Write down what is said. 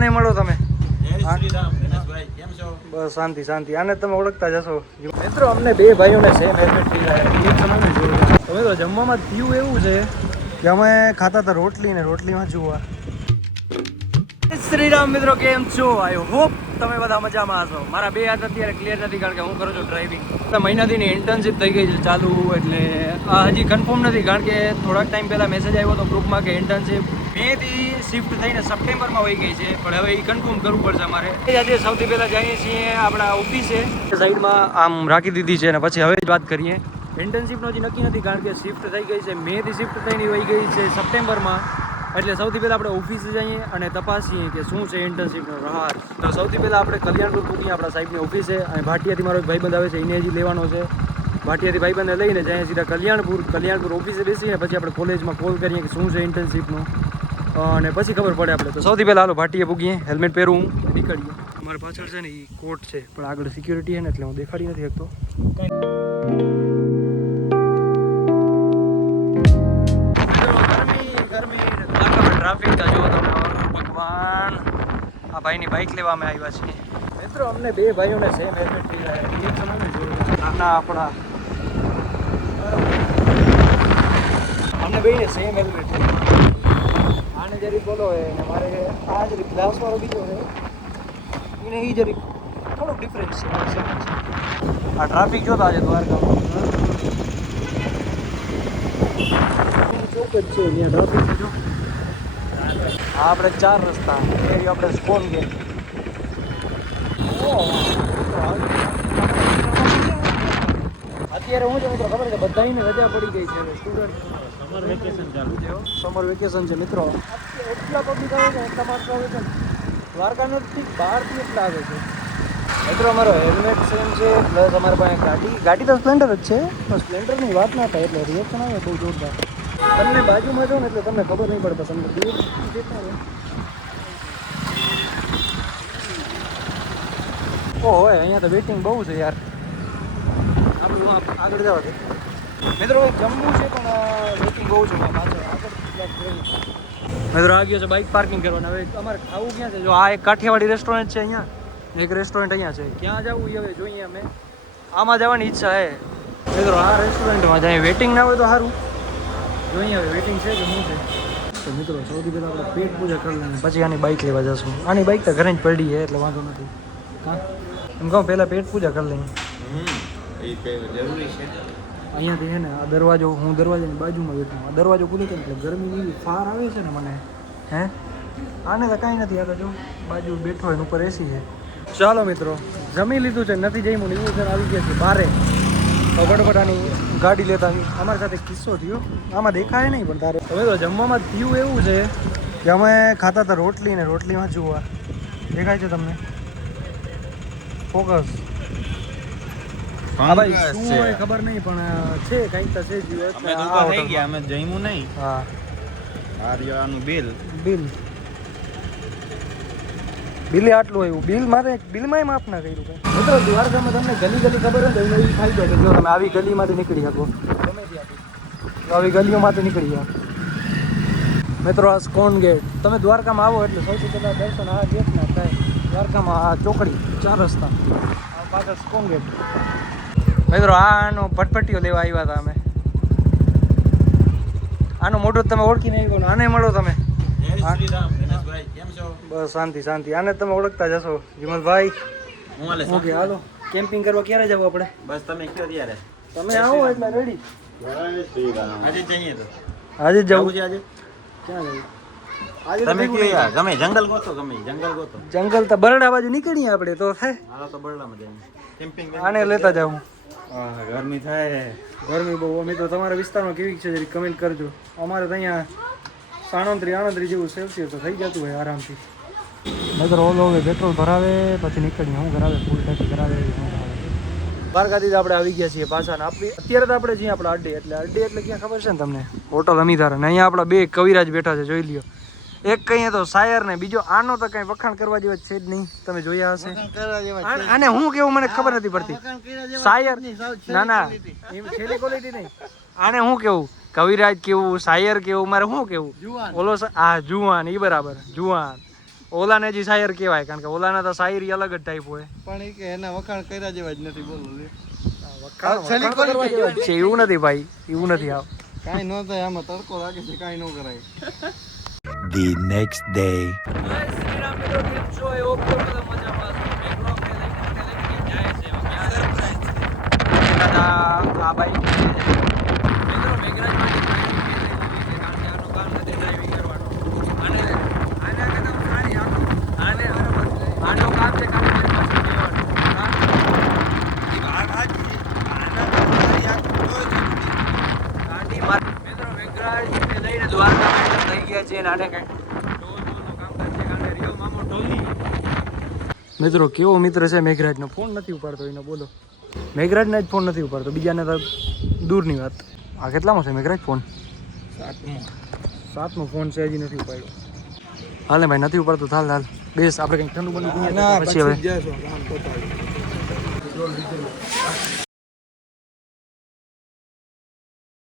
આને મળો તમે. બસ શાંતિ શાંતિ. આને તમે ઓળખતા જશો મિત્રો. અમને બે ભાઈઓને સેમ હેલ્મેટ પીધા. તમે તો જમવામાં થયું એવું છે કે અમે ખાતા હતા રોટલી ને રોટલીમાં જોવા. શ્રીરામ મિત્રો, કેમ છો? આઈ હોપ તમે બધા મજામાં હશો. મારા બે હાથ અત્યારે ક્લિયર નથી કારણ કે હું કરું છું ડ્રાઇવિંગ. મહિનાથી ઇન્ટર્નશિપ થઈ ગઈ છે ચાલુ, એટલે હજી કન્ફર્મ નથી કારણ કે થોડાક ટાઈમ પહેલાં મેસેજ આવ્યો હતો ગ્રુપમાં કે ઇન્ટર્નશિપ મેથી શિફ્ટ થઈને સપ્ટેમ્બરમાં હોઈ ગઈ છે, પણ હવે એ કન્ફર્મ કરવું પડશે અમારે. આજે સૌથી પહેલાં જઈએ છીએ આપણા ઓફિસે, સાઈડમાં આમ રાખી દીધી છે અને પછી હવે જ વાત કરીએ. ઇન્ટર્નશિપનો હજી નક્કી નથી કારણ કે શિફ્ટ થઈ ગઈ છે, મેથી શિફ્ટ થઈને હોઈ ગઈ છે સપ્ટેમ્બરમાં. એટલે સૌથી પહેલાં આપણે ઓફિસે જઈએ અને તપાસીએ કે શું છે ઇન્ટર્નશિપનો રહાર. તો સૌથી પહેલાં આપણે કલ્યાણપુર પૂરીએ આપણા સાહેબની ઓફિસે, અને ભાટિયાથી મારો એક ભાઈબંધ આવે છે એને હજી લેવાનો છે. ભાટિયાથી ભાઈબંધને લઈને જઈએ સીધા કલ્યાણપુર ઓફિસે બેસીએ, પછી આપણે કોલેજમાં કોલ કરીએ કે શું છે ઇન્ટર્નશિપનું, અને પછી ખબર પડે આપણે. તો સૌથી પહેલાં હાલો ભાટિયા પૂગીએ, હેલ્મેટ પહેરવું, નીકળીએ. અમારી પાછળ છે ને એ કોર્ટ છે, પણ આગળ સિક્યુરિટી છે ને એટલે હું દેખાડી નથી શકતો. ટ્રાફિક કા જો તમે, ભગવાન. આ ભાઈની બાઇક લેવા અમે આવ્યા છીએ મિત્રો. અમને બે ભાઈઓને સેમ હેલ્મેટ પીધા. એક સમયને જોયું નાના આપણા અમને બેને સેમ હેલ્મેટ. આને જરીક બોલો હોય ને મારે આ જરીક ગ્લાસવાળો બીજો છે એને એ જરીક થોડુંક ડિફરન્સ છે. આ ટ્રાફિક જોતા આજે દ્વારકામાં ચોક જ છે ત્યાં ટ્રાફિક જો. આપણે 4 રસ્તા આપણે સ્કોન ગેટ. અત્યારે હું છે મિત્રો ખબર છે બધાને રજા પડી ગઈ છે, સ્ટુડન્ટ સમર વેકેશન ચાલુ છે. સમર વેકેશન છે મિત્રો. એટલા પબ્લિક આવે છે, એટલા માણસો આવે છે દ્વારકાથી બહારથી એટલા આવે છે મિત્રો. અમારો હેલ્મેટ સેમ છે, પ્લસ અમારી પાસે ગાડી તો સ્પ્લેન્ડર જ છે, પણ સ્પ્લેન્ડરની વાત ના થાય એટલે રિએક્શન આવે બહુ જોરદાર. તમને બાજુમાં જો ને એટલે તમને ખબર નહીં પડતા, તમને દૂર દેતા ને ઓહો અહીંયા તો વેટિંગ બહુ છે યાર. આપણું આગળ જવા દે મિત્રો. જમવું છે પણ વેટિંગ બહુ છે પાછળ. મિત્રો આ ગયો છે બાઇક પાર્કિંગ કરવાના. હવે અમારે ખાવું ક્યાં છે? જો આ એક કાઠિયાવાડી રેસ્ટોરન્ટ છે અહીંયા, એક રેસ્ટોરન્ટ અહીંયા છે. ક્યાં જવું એ હવે જોઈએ. અમે આમાં જવાની ઈચ્છા છે મિત્રો. આ રેસ્ટોરન્ટમાં જાય વેટિંગ ના હોય તો સારું. જોઈએ હવે વેટિંગ છે કે શું છે. તો મિત્રો સૌથી પહેલાં આપણે પેટ પૂજા કરી લઈએ, પછી આની બાઇક લેવા જશું. આની બાઇક તો ઘરે જ પડી છે એટલે વાંધો નથી. હા એમ કહું પહેલાં પેટ પૂજા કરી લઈએ. જરૂરી છે. અહીંયાથી છે ને આ દરવાજો, હું દરવાજાની બાજુમાં બેઠું. આ દરવાજો ખુલી છે એટલે ગરમી એવી ફાર આવે છે ને મને. હે આને તો કાંઈ નથી. આ તો જો બાજુ બેઠો હોય ઉપર એસી છે. ચાલો મિત્રો જમી લીધું છે, નથી જઈ હું એવું સર આવી ગયા છે બારે. તો ફટાફટાની ગાડી લેતા અમારી સાથે કિસ્સો થયો. આમાં દેખાય નહીં પણ તારે હવે તો જમવામાં થયું એવું છે કે અમે ખાતા હતા રોટલી ને રોટલીમાં જોવા. દેખાય છે તમને? ફોકસ. હા ભાઈ શું હોય ખબર નહીં પણ છે કંઈક તો છે જ. અમે દુકાન થઈ ગયા, અમે જમ્યું નહીં. હા આર્યાનું બિલ આટલું આવ્યું. બિલ મારે બિલમાંય માફ ના કર્યું કંઈ. મિત્રો દ્વારકામાં તમને ગલી ખબર હોય ને એ ફાયદો છે. જો તમે આવી ગલીમાંથી નીકળી શકો, ગમે ત્યાંથી તો આવી ગલીઓમાંથી નીકળી જાઓ. મિત્રો આ સ્કોન ગેટ. તમે દ્વારકામાં આવો એટલે સૌથી પહેલાં દર્શન આ ગેટ ના થાય. દ્વારકામાં આ ચોકડી 4 રસ્તા, આ પાછળ સ્કોન ગેટ. મિત્રો આનો પટપટીઓ લેવા આવ્યા હતા અમે. આનો મોઢું તમે ઓળખી નહીં ગયો. આને મળો તમે. બસ શાંતિ શાંતિ. આને તમે ઓળખતા જશો વિમલભાઈ. ઓકે હાલો કેમ્પિંગ કરવા ક્યારે જવું આપણે? બસ તમે કયો ત્યારે. તમે આવો એટલે રેડી. આજે જઈએ તો આજે જ જવું છે. આજે ક્યાં જવું? તમે કયો યાર. ગમે જંગલ ગોતો, જંગલ તો બરડા બાજુ નીકળીએ આપણે તો થાય. હાલો તો બરડામાં જઈએ કેમ્પિંગ. આને લેતા જાઉં. ગરમી થાય. ગરમી બહુ. અમે તો તમારા વિસ્તારમાં કેવી છે જરી કમેન્ટ કરજો. અમારે તો અહીંયા 37 જેવું સેલ્સિયસ તો થઈ જતું હોય આરામથી. મિત્રો ઓલો હવે પેટ્રોલ ભરાવે પછી નીકળીએ. હું કરાવે ફૂલ ટેક્સી કરાવે. દ્વારકાથી આપણે આવી ગયા છીએ પાછા. ને આપણી અત્યારે તો આપણે છીએ આપણા અડ્ડે. એટલે ક્યાં ખબર છે ને તમને? હોટલ અમીધારા. ને અહીંયા આપણા 2 કવિરાજ બેઠા છે, જોઈ લ્યો. એક કહીએ તો શાયર ને બીજો આનો તો કઈ વખાણ કરવા જેવા છે જ નહીં. તમે જોયા હશે. આને હું કેવું મને ખબર નથી પડતી. શાયર ના એમ છેલ્લી ક્વોલિટી નહીં. આને હું કેવું? કવિરાજ કેવું, શાયર કેવું, મારે શું કેવું? ઓલો આ જુવાન, એ બરાબર જુવાન. ઓલાને જ શાયર કહેવાય કારણ કે ઓલાના તો શાયરી અલગ જ ટાઈપ હોય પણ એ કે એના વખાણ કર્યા જેવા જ નથી બોલો છે એવું નથી ભાઈ એવું નથી આવ કાંઈ ન થાય આમાં તડકો લાગે છે કાંઈ ન કરાય The next day. મિત્રો કેવો મિત્ર છે મેઘરાજનો ફોન નથી ઉપાડતો એને બોલો મેઘરાજને જ ફોન નથી ઉપાડતો બીજાને તો દૂરની વાત આ કેટલામાં છે મેઘરાજ ફોન સાતમો ફોન છે હજી નથી ઉપાડ્યો હાલે ભાઈ નથી ઉપાડતો હાલ બેસ આપણે કંઈક ઠંડુ બંડુ પીએ પછી હવે